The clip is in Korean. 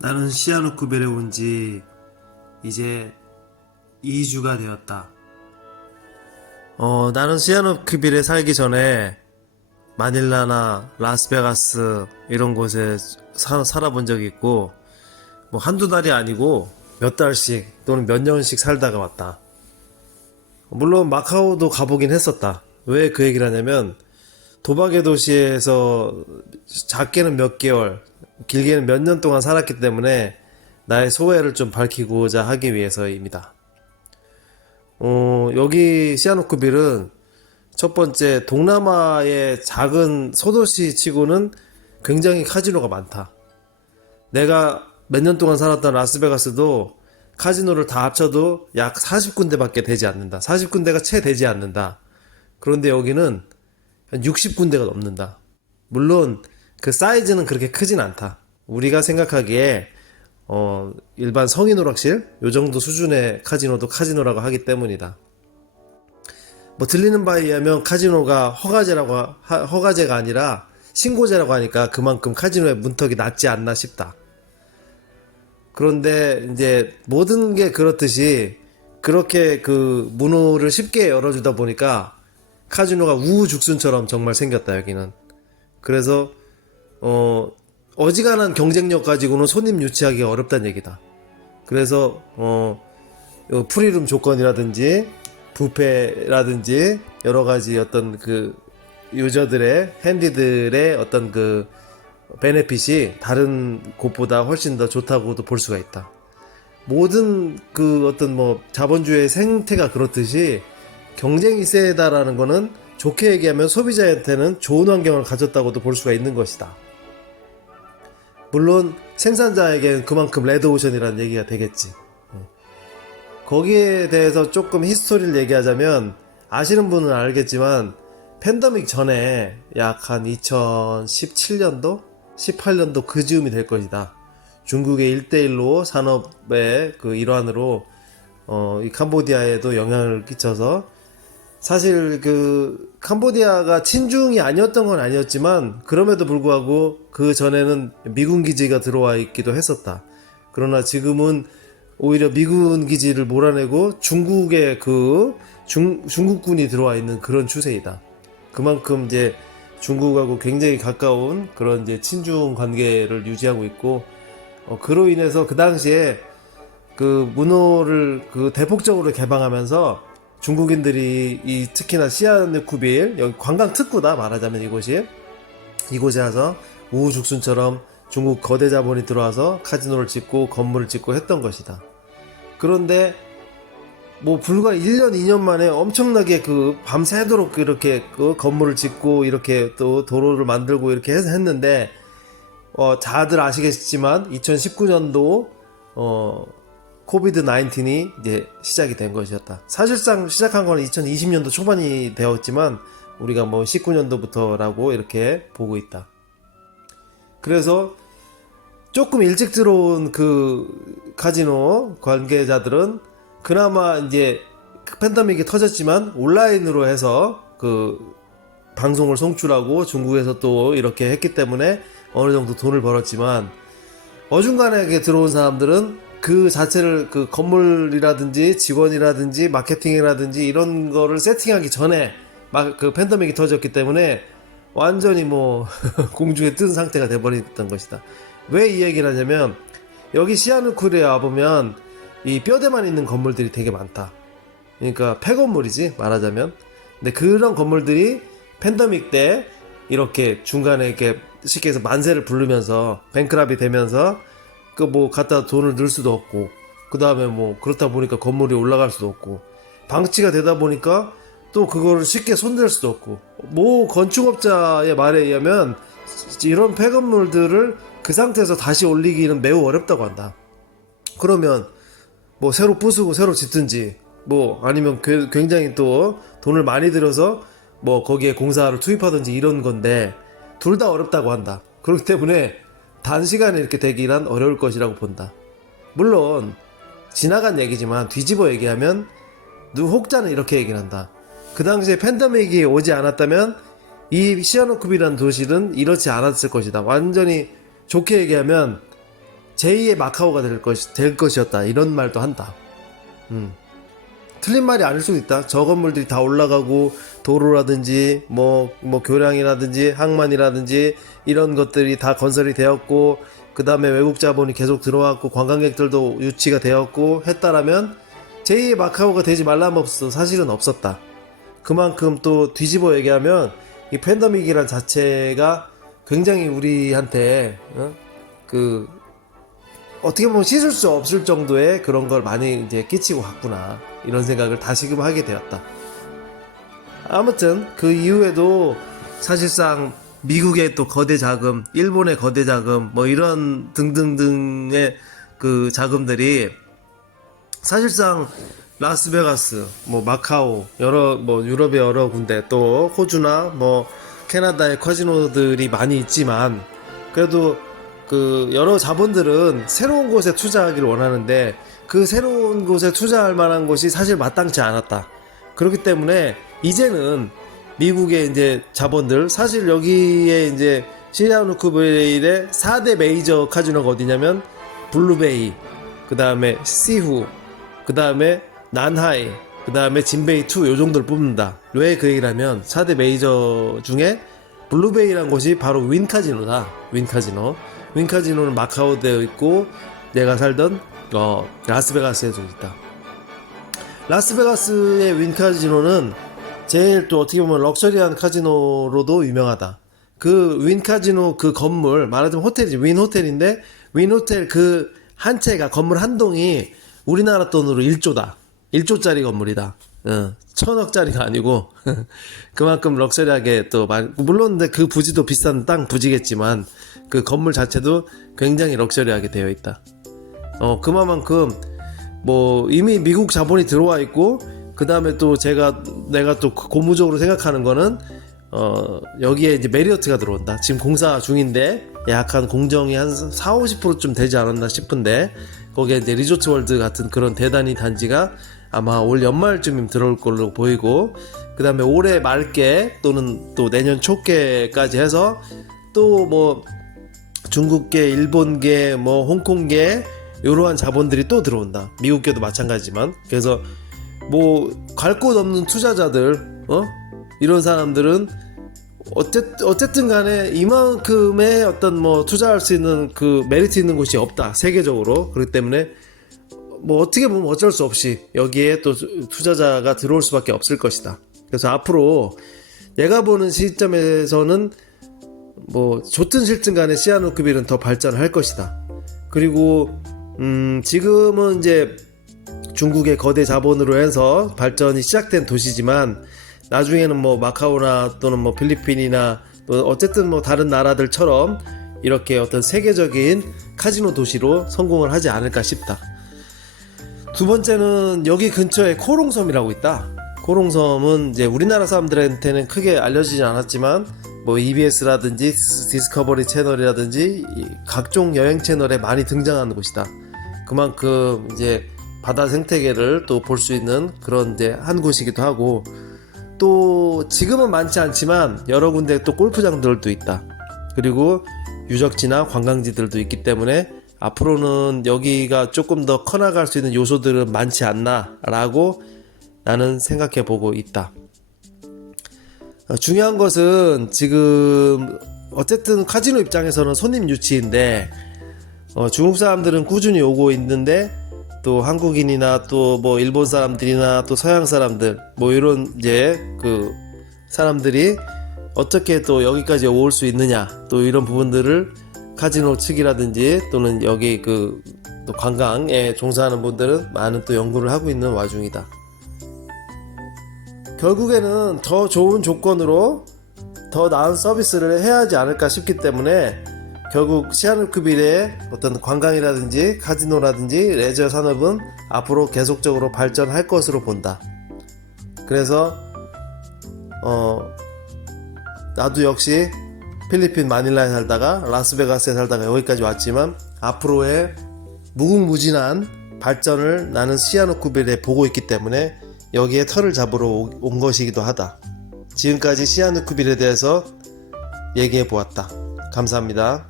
나는 시아누쿠빌에 온 지 이제 2주가 되었다. 나는 시아누쿠빌에 살기 전에 마닐라나 라스베가스 이런 곳에 살아본 적이 있고, 뭐 한두 달이 아니고 몇 달씩 또는 몇 년씩 살다가 왔다. 물론 마카오도 가보긴 했었다. 왜 그 얘기를 하냐면, 도박의 도시에서 작게는 몇 개월, 길게는 몇 년 동안 살았기 때문에 나의 소회를 좀 밝히고자 하기 위해서입니다. 여기 시아누쿠빌은 첫 번째, 동남아의 작은 소도시 치고는 굉장히 카지노가 많다. 내가 몇 년 동안 살았던 라스베가스도 카지노를 다 합쳐도 약 40군데밖에 되지 않는다. 40군데가 채 되지 않는다. 그런데 여기는 한 60군데가 넘는다. 물론 그 사이즈는 그렇게 크진 않다. 우리가 생각하기에 일반 성인 오락실 요 정도 수준의 카지노도 카지노라고 하기 때문이다. 뭐 들리는 바에 의하면 카지노가 허가제가 아니라 신고제라고 하니까 그만큼 카지노의 문턱이 낮지 않나 싶다. 그런데 이제 모든 게 그렇듯이 그렇게 그 문호를 쉽게 열어주다 보니까 카지노가 우후죽순처럼 정말 생겼다. 여기는. 그래서 어지간한 경쟁력 가지고는 손님 유치하기가 어렵다는 얘기다. 그래서 프리룸 조건이라든지 뷔페라든지 여러 가지 어떤 그 유저들의 핸디들의 어떤 그 베네핏이 다른 곳보다 훨씬 더 좋다고도 볼 수가 있다. 모든 그 어떤 뭐 자본주의 생태가 그렇듯이 경쟁이 세다라는 거는 좋게 얘기하면 소비자한테는 좋은 환경을 가졌다고도 볼 수가 있는 것이다. 물론 생산자에게는 그만큼 레드오션이라는 얘기가 되겠지. 거기에 대해서 조금 히스토리를 얘기하자면, 아시는 분은 알겠지만 팬데믹 전에 약 한 2017년도? 18년도 그 즈음이 될 것이다. 중국의 1대1로 산업의 그 일환으로 이 캄보디아에도 영향을 끼쳐서, 사실 그 캄보디아가 친중이 아니었던 건 아니었지만 그럼에도 불구하고 그 전에는 미군 기지가 들어와 있기도 했었다. 그러나 지금은 오히려 미군 기지를 몰아내고 중국의 그 중국군이 들어와 있는 그런 추세이다. 그만큼 이제 중국하고 굉장히 가까운 그런 이제 친중 관계를 유지하고 있고, 그로 인해서 그 당시에 그 문호를 그 대폭적으로 개방하면서 중국인들이 특히나 시아누쿠빌, 여기 관광 특구다 말하자면 이곳에 와서 우후죽순처럼 중국 거대 자본이 들어와서 카지노를 짓고 건물을 짓고 했던 것이다. 그런데 뭐 불과 1년 2년 만에 엄청나게 그 밤새도록 이렇게 그 건물을 짓고 이렇게 또 도로를 만들고 이렇게 해서 했는데, 다들 아시겠지만 2019년도 코비드 19이 이제 시작이 된 것이었다. 사실상 시작한 건 2020년도 초반이 되었지만 우리가 뭐 19년도부터라고 이렇게 보고 있다. 그래서 조금 일찍 들어온 그 카지노 관계자들은 그나마 이제 팬데믹이 터졌지만 온라인으로 해서 그 방송을 송출하고 중국에서 또 이렇게 했기 때문에 어느 정도 돈을 벌었지만, 어중간하게 들어온 사람들은 그 자체를 그 건물이라든지 직원이라든지 마케팅이라든지 이런 거를 세팅하기 전에 막 그 팬데믹이 터졌기 때문에 완전히 뭐 공중에 뜬 상태가 돼버렸던 것이다. 왜 이 얘기를 하냐면, 여기 시아누쿠빌에 와보면 이 뼈대만 있는 건물들이 되게 많다. 그러니까 폐건물이지 말하자면. 근데 그런 건물들이 팬데믹 때 이렇게 중간에 이렇게 쉽게 해서 만세를 부르면서 뱅크랍이 되면서 그 뭐 갖다 돈을 넣을 수도 없고, 그 다음에 뭐 그렇다 보니까 건물이 올라갈 수도 없고, 방치가 되다 보니까 또 그거를 쉽게 손댈 수도 없고, 뭐 건축업자의 말에 의하면 이런 폐건물들을 그 상태에서 다시 올리기는 매우 어렵다고 한다. 그러면 뭐 새로 부수고 새로 짓든지, 뭐 아니면 굉장히 또 돈을 많이 들여서 뭐 거기에 공사를 투입하든지 이런 건데 둘 다 어렵다고 한다. 그렇기 때문에 단시간에 이렇게 되기란 어려울 것이라고 본다. 물론 지나간 얘기지만 뒤집어 얘기하면 혹자는 이렇게 얘기를 한다. 그 당시에 팬데믹이 오지 않았다면 이 시아누쿠빌이라는 도시는 이렇지 않았을 것이다. 완전히 좋게 얘기하면 제2의 마카오가 될 것이었다, 이런 말도 한다. 틀린 말이 아닐 수도 있다. 저 건물들이 다 올라가고 도로라든지 뭐 교량이라든지 항만이라든지 이런 것들이 다 건설이 되었고, 그 다음에 외국 자본이 계속 들어왔고 관광객들도 유치가 되었고 했다라면 제2의 마카오가 되지 말란 법도 사실은 없었다. 그만큼 또 뒤집어 얘기하면 이 팬데믹이란 자체가 굉장히 우리한테 어떻게 보면 씻을 수 없을 정도의 그런 걸 많이 이제 끼치고 갔구나, 이런 생각을 다시금 하게 되었다. 아무튼 그 이후에도 사실상 미국의 또 거대 자금, 일본의 거대 자금, 뭐 이런 등등등의 그 자금들이 사실상 라스베가스, 뭐 마카오, 뭐 유럽의 여러 군데, 또 호주나 뭐 캐나다의 카지노들이 많이 있지만, 그래도 그 여러 자본들은 새로운 곳에 투자하기를 원하는데 그 새로운 곳에 투자할 만한 곳이 사실 마땅치 않았다. 그렇기 때문에 이제는 미국의 이제 자본들, 사실 여기에 이제 시아누쿠빌의 4대 메이저 카지노가 어디냐면 블루베이, 그 다음에 시후, 그 다음에 난하이, 그 다음에 진베이2, 요 정도를 뽑는다. 왜 그 얘기를 하면 4대 메이저 중에 블루베이라는 곳이 바로 윈카지노다. 윈카지노는 마카오 되어 있고, 내가 살던 라스베가스에도 있다. 라스베가스의 윈카지노는 제일 또 어떻게 보면 럭셔리한 카지노로도 유명하다. 그 윈카지노 그 건물, 말하자면 호텔이지, 윈호텔인데 윈호텔 그 한 채가, 건물 한 동이 우리나라 돈으로 1조다. 1조짜리 건물이다. 1000억짜리가 아니고 그만큼 럭셔리하게, 또 물론 근데 그 부지도 비싼 땅 부지겠지만 그 건물 자체도 굉장히 럭셔리하게 되어 있다. 그만큼 뭐 이미 미국 자본이 들어와 있고, 그 다음에 또 내가 또 고무적으로 생각하는 거는 여기에 이제 메리어트가 들어온다. 지금 공사 중인데 약 한 공정이 한 40-50%쯤 되지 않았나 싶은데, 거기에 이제 리조트 월드 같은 그런 대단히 단지가 아마 올 연말쯤이면 들어올 걸로 보이고, 그 다음에 올해 말께 또는 또 내년 초께까지 해서 또 뭐 중국계, 일본계, 뭐 홍콩계 이러한 자본들이 또 들어온다. 미국계도 마찬가지지만. 그래서 뭐 갈 곳 없는 투자자들, 이런 사람들은 어쨌든 간에 이만큼의 어떤 뭐 투자할 수 있는 그 메리트 있는 곳이 없다, 세계적으로. 그렇기 때문에 뭐 어떻게 보면 어쩔 수 없이 여기에 또 투자자가 들어올 수밖에 없을 것이다. 그래서 앞으로 내가 보는 시점에서는 뭐 좋든 싫든 간에 시아누쿠빌은 더 발전할 것이다. 그리고 지금은 이제 중국의 거대 자본으로 해서 발전이 시작된 도시지만, 나중에는 뭐 마카오나 또는 뭐 필리핀이나 또 어쨌든 뭐 다른 나라들처럼 이렇게 어떤 세계적인 카지노 도시로 성공을 하지 않을까 싶다. 두 번째는 여기 근처에 코롱섬이라고 있다. 코롱섬은 이제 우리나라 사람들한테는 크게 알려지지 않았지만 뭐 EBS라든지 디스커버리 채널이라든지 각종 여행 채널에 많이 등장하는 곳이다. 그만큼 이제 바다 생태계를 또 볼 수 있는 그런 이제 한 곳이기도 하고, 또 지금은 많지 않지만 여러 군데 또 골프장들도 있다. 그리고 유적지나 관광지들도 있기 때문에 앞으로는 여기가 조금 더 커나갈 수 있는 요소들은 많지 않나 라고 나는 생각해 보고 있다. 중요한 것은 지금 어쨌든 카지노 입장에서는 손님 유치인데, 중국 사람들은 꾸준히 오고 있는데, 또 한국인이나 또 뭐 일본 사람들이나 또 서양 사람들 뭐 이런 이제 그 사람들이 어떻게 또 여기까지 올 수 있느냐, 또 이런 부분들을 카지노 측이라든지 또는 여기 그 또 관광에 종사하는 분들은 많은 또 연구를 하고 있는 와중이다. 결국에는 더 좋은 조건으로 더 나은 서비스를 해야 하지 않을까 싶기 때문에 결국 시아누쿠빌의 어떤 관광이라든지 카지노라든지 레저 산업은 앞으로 계속적으로 발전할 것으로 본다. 그래서 나도 역시 필리핀 마닐라에 살다가 라스베가스에 살다가 여기까지 왔지만 앞으로의 무궁무진한 발전을 나는 시아누쿠빌에 보고 있기 때문에 여기에 털을 잡으러 온 것이기도 하다. 지금까지 시아누쿠빌에 대해서 얘기해 보았다. 감사합니다.